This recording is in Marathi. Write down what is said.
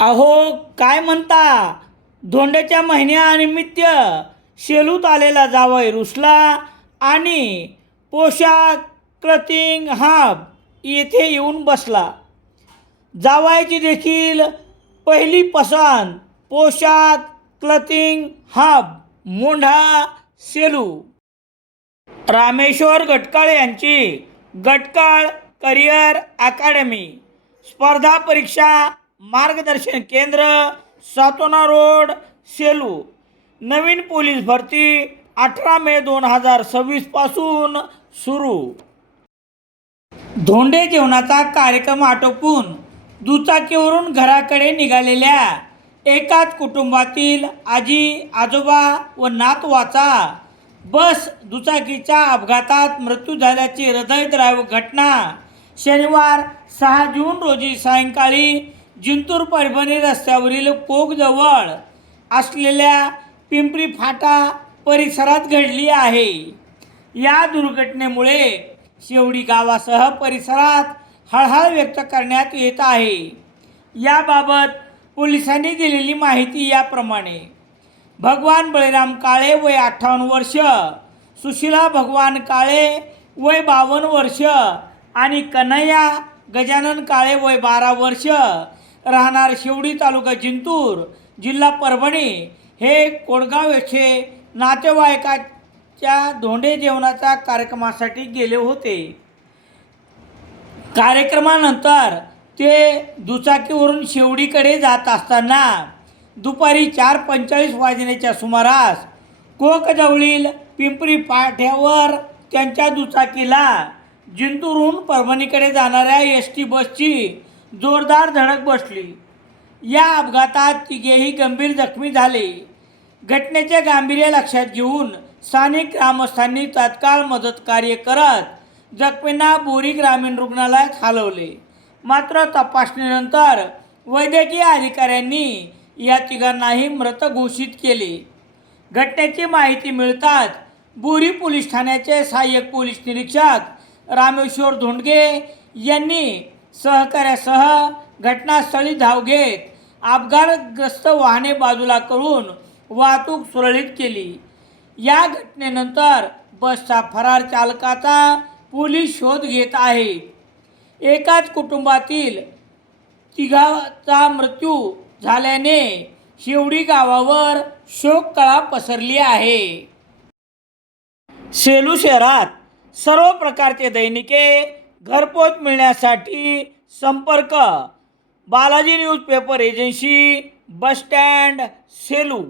अहो, काय म्हणता? धोंड्याच्या महिन्यानिमित्त शेलूत आलेला जावई रुसला आणि पोशाख क्लथिंग हब येथे येऊन बसला. जावयाची देखील पहिली पसंत पोशाख क्लथिंग हब मोंढा सेलू. रामेश्वर गटकाळ यांची गटकाळ करिअर अकॅडमी स्पर्धा परीक्षा मार्गदर्शन केंद्र, सातोना रोड, सेलू. नवीन पोलीस भरती 18 मे 2026 पासून सुरू. धोंडे जेवणाचा कार्यक्रम आटोपून दुचाकीवरून घराकडे निघालेल्या एकाच कुटुंबातील आजी, आजोबा व नातवाचा बस दुचाकीच्या अपघातात मृत्यू झाल्याची हृदयद्रावक घटना शनिवार 6 जून रोजी सायंकाळी जिंतूर परभणी रस्त्यावरील कोकजवळ असलेल्या पिंपरी फाटा परिसरात घडली आहे. या दुर्घटनेमुळे शेवडी गावासह परिसरात हळहळ व्यक्त करण्यात येत आहे. याबाबत पोलिसांनी दिलेली माहिती याप्रमाणे. भगवान बळीराम काळे वय 58 वर्ष, सुशीला भगवान काळे वय 52 वर्ष आणि कन्हैया गजानन काळे वय 12 वर्ष राहणार शेवडी तालुका जिंतूर जिल्हा परभणी हे कोडगाव येथे नातेवाईकाच्या धोंडे जेवणाच्या कार्यक्रमासाठी गेले होते. कार्यक्रमानंतर ते दुचाकीवरून शेवडीकडे जात असताना दुपारी 4:45 वाजण्याच्या सुमारास कोकजवळील पिंपरी फाट्यावर त्यांच्या दुचाकीला जिंतूरहून परभणीकडे जाणाऱ्या एस.टी. बसची जोरदार धडक बसली. या अपघातात तिघेही गंभीर जखमी झाले. घटनेचे गांभीर्य लक्षात घेऊन स्थानिक ग्रामस्थांनी तात्काळ मदतकार्य करत जखमींना बोरी ग्रामीण रुग्णालयात हलवले. मात्र तपासणीनंतर वैद्यकीय अधिकाऱ्यांनी या तिघांनाही मृत घोषित केले. घटनेची माहिती मिळताच बोरी पोलीस ठाण्याचे सहाय्यक पोलीस निरीक्षक रामेश्वर धोंडगे यांनी सहकार्यासह घटनास्थळी धाव घेत अपघातग्रस्त वाहने बाजूला करून वाहतूक सुरळीत केली. या घटनेनंतर बसचा फरार चालकाचा पोलीस शोध घेत आहेत. एकाच कुटुंबातील तिघांचा मृत्यू झाल्याने शेवडी गावावर शोककळा पसरली आहे. सेलू शहरात सर्व प्रकारचे दैनिके घरपोच मिळण्यासाठी संपर्क Balaji newspaper agency, bus stand, Selu.